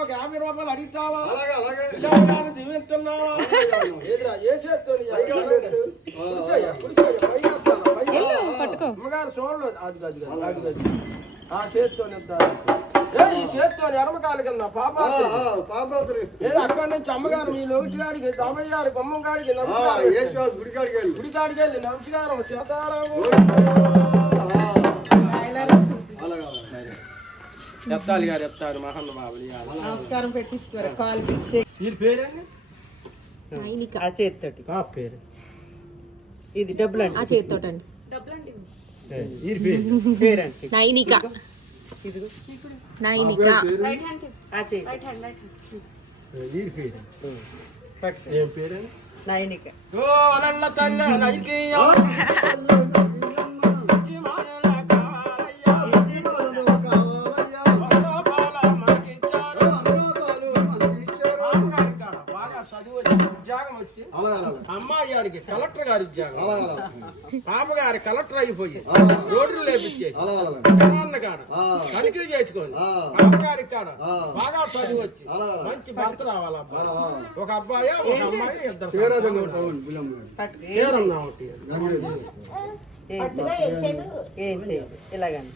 ఒక 50 రూపాయలు అడుగుతావా? దివిస్తున్నావా? అమ్మగారు చూడలేదు. ఆ చేతితో ఈ చేతితో ఎడమకాలు కింద పాప అక్కడి నుంచి అమ్మగారు మీ నోటి గారికి తమ్మయ్య గారి బొమ్మ గారికి గుడికాడికి వెళ్ళి నమస్కారం చేతారాము చెప్తాలి గారు చెప్తారు మహన్న బాబు నమస్కారం పెట్టించుకోరు కాలు పెట్టి. వీరి పేరండి ఆ చేతితోటి పేరు ఇది డబ్బులు అండి. ఆ చేతితోటండి పేరండి నైనిక. ఇదిగో నైనిక. ఆ చేతి వీరి పేరు ఏం పేరండి? నైనిక. ఓ అలల్ల తల్ల నైకియ అమ్మాయి గారికి కలెక్టర్ గారి ఉద్యోగం, పాప గారి కలెక్టర్ అయిపోయి రోడ్లు లేపించేసి కాడ తనిఖీ చేసుకొని పాప గారికి కాడ బాగా చదివి వచ్చి మంచి భర్త రావాలి. ఒక అబ్బాయి ఒక అమ్మాయి ఇద్దరు ఏం చేయదు ఇలాగని